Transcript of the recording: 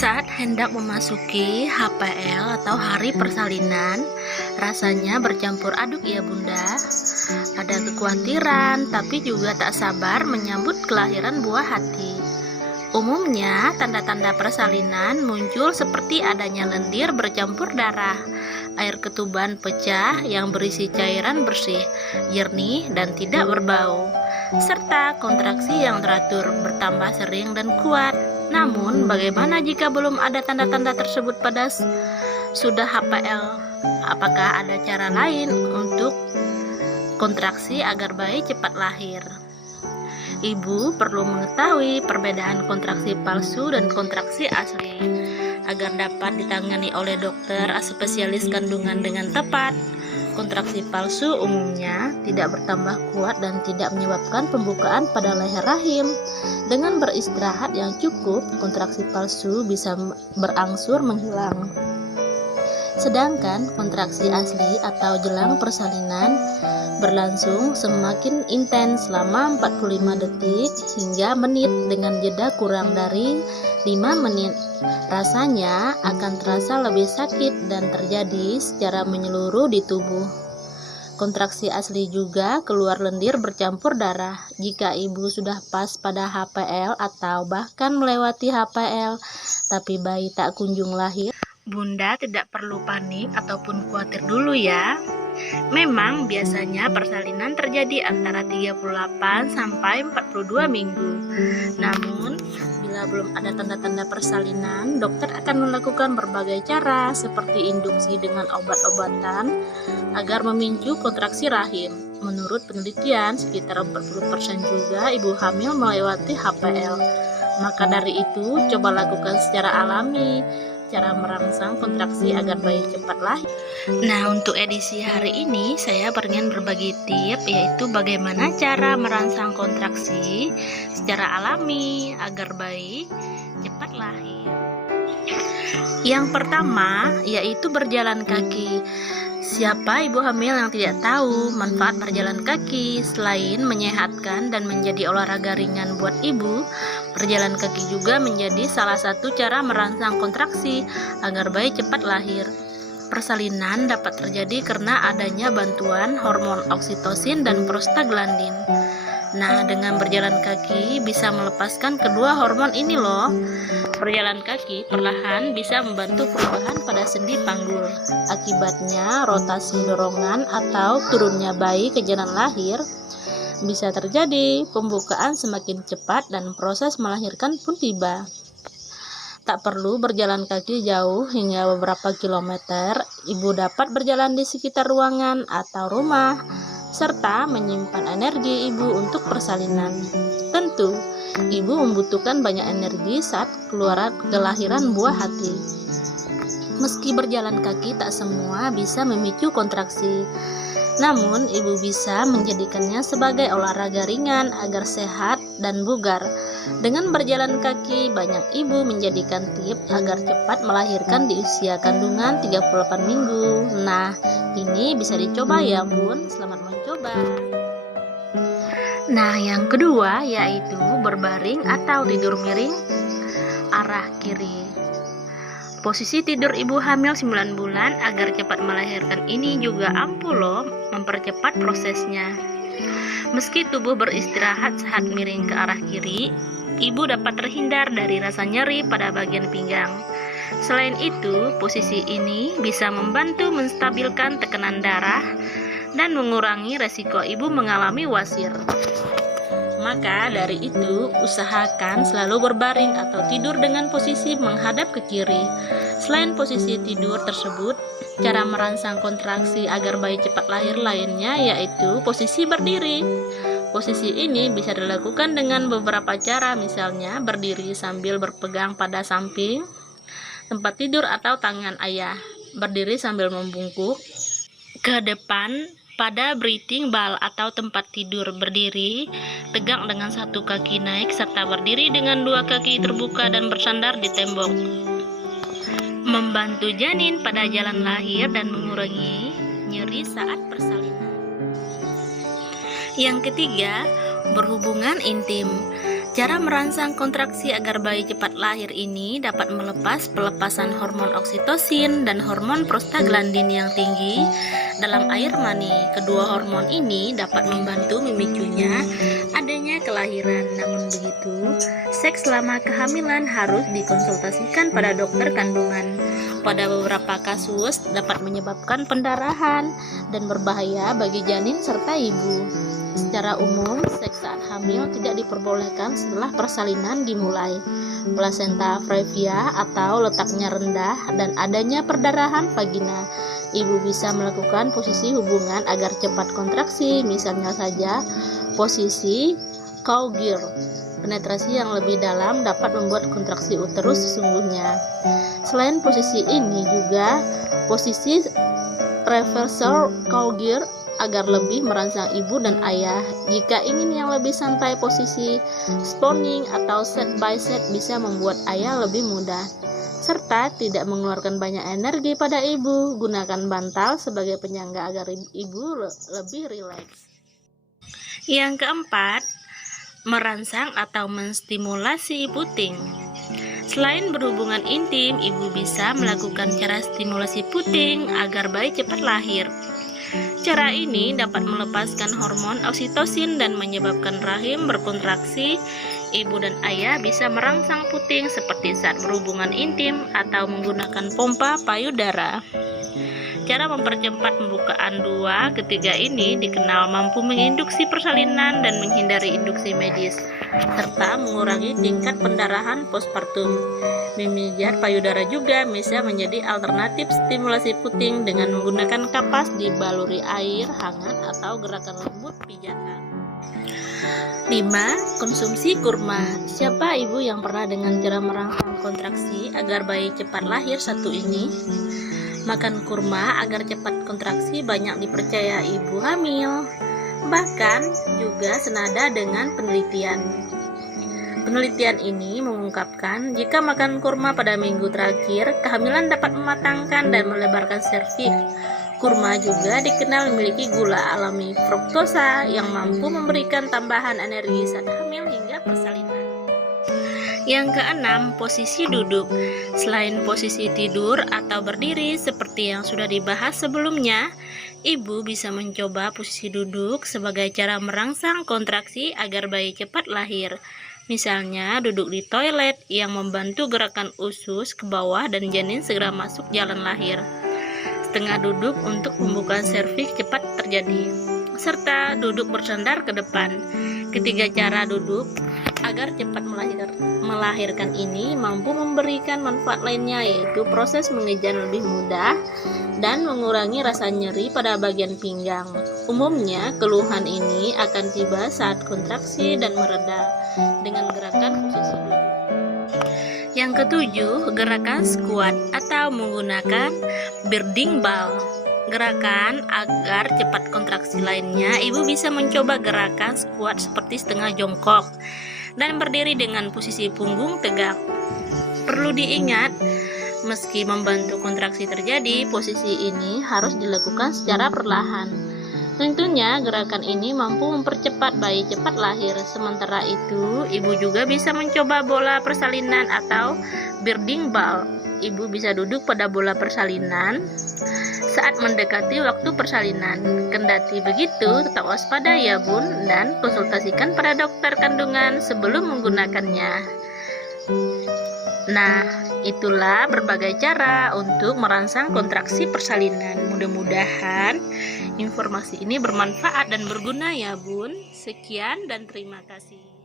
Saat hendak memasuki HPL atau hari persalinan, rasanya bercampur aduk ya bunda. Ada kekhawatiran, tapi juga tak sabar menyambut kelahiran buah hati. Umumnya, tanda-tanda persalinan muncul seperti adanya lendir bercampur darah, air ketuban pecah yang berisi cairan bersih, jernih dan tidak berbau, serta kontraksi yang teratur, bertambah sering dan kuat. Namun, bagaimana jika belum ada tanda-tanda tersebut pada sudah HPL? Apakah ada cara lain untuk kontraksi agar bayi cepat lahir? Ibu perlu mengetahui perbedaan kontraksi palsu dan kontraksi asli agar dapat ditangani oleh dokter spesialis kandungan dengan tepat. Kontraksi palsu umumnya tidak bertambah kuat dan tidak menyebabkan pembukaan pada leher rahim. Dengan beristirahat yang cukup, kontraksi palsu bisa berangsur menghilang. Sedangkan kontraksi asli atau jelang persalinan berlangsung semakin intens selama 45 detik hingga menit dengan jeda kurang dari 5 menit. Rasanya akan terasa lebih sakit dan terjadi secara menyeluruh di tubuh. Kontraksi asli juga keluar lendir bercampur darah. Jika ibu sudah pas pada HPL atau bahkan melewati HPL, tapi bayi tak kunjung lahir, bunda tidak perlu panik ataupun khawatir dulu ya. Memang biasanya persalinan terjadi antara 38 sampai 42 minggu. Namun, bila belum ada tanda-tanda persalinan, dokter akan melakukan berbagai cara seperti induksi dengan obat-obatan agar memicu kontraksi rahim. Menurut penelitian, sekitar 40% juga ibu hamil melewati HPL. Maka dari itu, coba lakukan secara alami cara merangsang kontraksi agar bayi cepat lahir. Nah, untuk edisi hari ini saya ingin berbagi tips, yaitu bagaimana cara merangsang kontraksi secara alami agar bayi cepat lahir. Yang pertama yaitu berjalan kaki. Siapa ibu hamil yang tidak tahu manfaat berjalan kaki? Selain menyehatkan dan menjadi olahraga ringan buat ibu, berjalan kaki juga menjadi salah satu cara merangsang kontraksi agar bayi cepat lahir. Persalinan dapat terjadi karena adanya bantuan hormon oksitosin dan prostaglandin. Nah, dengan berjalan kaki bisa melepaskan kedua hormon ini loh. Berjalan kaki perlahan bisa membantu perubahan pada sendi panggul. Akibatnya, rotasi dorongan atau turunnya bayi ke jalan lahir bisa terjadi, pembukaan semakin cepat dan proses melahirkan pun tiba. Tak perlu berjalan kaki jauh hingga beberapa kilometer, ibu dapat berjalan di sekitar ruangan atau rumah, serta menyimpan energi ibu untuk persalinan. Tentu, ibu membutuhkan banyak energi saat kelahiran buah hati. Meski berjalan kaki tak semua bisa memicu kontraksi. Namun, ibu bisa menjadikannya sebagai olahraga ringan agar sehat dan bugar. Dengan berjalan kaki, banyak ibu menjadikan tips agar cepat melahirkan di usia kandungan 38 minggu. Nah, ini bisa dicoba ya bun, selamat mencoba. Nah, yang kedua yaitu berbaring atau tidur miring arah kiri. Posisi tidur ibu hamil 9 bulan agar cepat melahirkan ini juga ampuh loh mempercepat prosesnya. Meski tubuh beristirahat saat miring ke arah kiri, ibu dapat terhindar dari rasa nyeri pada bagian pinggang. Selain itu, posisi ini bisa membantu menstabilkan tekanan darah dan mengurangi resiko ibu mengalami wasir. Maka dari itu, usahakan selalu berbaring atau tidur dengan posisi menghadap ke kiri. Selain posisi tidur tersebut, cara merangsang kontraksi agar bayi cepat lahir lainnya yaitu posisi berdiri. Posisi ini bisa dilakukan dengan beberapa cara, misalnya berdiri sambil berpegang pada samping tempat tidur atau tangan ayah, berdiri sambil membungkuk ke depan pada breathing ball atau tempat tidur, berdiri tegak dengan satu kaki naik serta berdiri dengan dua kaki terbuka dan bersandar di tembok. Membantu janin pada jalan lahir dan mengurangi nyeri saat persalinan. Yang ketiga, berhubungan intim. Cara merangsang kontraksi agar bayi cepat lahir ini dapat melepas pelepasan hormon oksitosin dan hormon prostaglandin yang tinggi dalam air mani. Kedua hormon ini dapat membantu memicunya adanya kelahiran. Namun begitu, seks selama kehamilan harus dikonsultasikan pada dokter kandungan. Pada beberapa kasus dapat menyebabkan pendarahan dan berbahaya bagi janin serta ibu. Secara umum, seks saat hamil tidak diperbolehkan setelah persalinan dimulai. Plasenta previa atau letaknya rendah dan adanya perdarahan vagina. Ibu bisa melakukan posisi hubungan agar cepat kontraksi, misalnya saja posisi cowgirl. Penetrasi yang lebih dalam dapat membuat kontraksi uterus sesungguhnya. Selain posisi ini juga posisi reversal cowgirl agar lebih merangsang ibu dan ayah. Jika ingin yang lebih santai, posisi spawning atau set by set bisa membuat ayah lebih mudah serta tidak mengeluarkan banyak energi pada ibu. Gunakan bantal sebagai penyangga agar ibu lebih rileks. Yang keempat, merangsang atau menstimulasi puting. Selain berhubungan intim, ibu bisa melakukan cara stimulasi puting agar bayi cepat lahir. Cara ini dapat melepaskan hormon oksitosin dan menyebabkan rahim berkontraksi. Ibu dan ayah bisa merangsang puting seperti saat berhubungan intim atau menggunakan pompa payudara. Cara mempercepat pembukaan dua ketiga ini dikenal mampu menginduksi persalinan dan menghindari induksi medis, serta mengurangi tingkat pendarahan postpartum. Memijat payudara juga bisa menjadi alternatif stimulasi puting dengan menggunakan kapas dibaluri air hangat atau gerakan lembut pijatan. 5. Konsumsi kurma. Siapa ibu yang pernah dengan cara merangsang kontraksi agar bayi cepat lahir satu ini? Makan kurma agar cepat kontraksi banyak dipercaya ibu hamil, bahkan juga senada dengan penelitian. Penelitian ini mengungkapkan jika makan kurma pada minggu terakhir, kehamilan dapat mematangkan dan melebarkan serviks. Kurma juga dikenal memiliki gula alami fruktosa yang mampu memberikan tambahan energi saat hamil hingga persalinan. Yang keenam, posisi duduk. Selain posisi tidur atau berdiri seperti yang sudah dibahas sebelumnya, ibu bisa mencoba posisi duduk sebagai cara merangsang kontraksi agar bayi cepat lahir. Misalnya duduk di toilet yang membantu gerakan usus ke bawah dan janin segera masuk jalan lahir. Setengah duduk untuk pembukaan serviks cepat terjadi, serta duduk bersandar ke depan. Ketiga cara duduk agar cepat melahirkan ini mampu memberikan manfaat lainnya, yaitu proses mengejan lebih mudah dan mengurangi rasa nyeri pada bagian pinggang. Umumnya keluhan ini akan tiba saat kontraksi dan mereda dengan gerakan posisi duduk. Yang ketujuh, gerakan squat atau menggunakan birding ball. Gerakan agar cepat kontraksi lainnya, ibu bisa mencoba gerakan squat seperti setengah jongkok dan berdiri dengan posisi punggung tegak. Perlu diingat, meski membantu kontraksi terjadi, posisi ini harus dilakukan secara perlahan. Tentunya gerakan ini mampu mempercepat bayi cepat lahir. Sementara itu, ibu juga bisa mencoba bola persalinan atau birding ball. Ibu bisa duduk pada bola persalinan saat mendekati waktu persalinan. Kendati begitu, tetap waspada ya bun, dan konsultasikan pada dokter kandungan sebelum menggunakannya. Nah, itulah berbagai cara untuk merangsang kontraksi persalinan. Mudah-mudahan informasi ini bermanfaat dan berguna ya bun. Sekian dan terima kasih.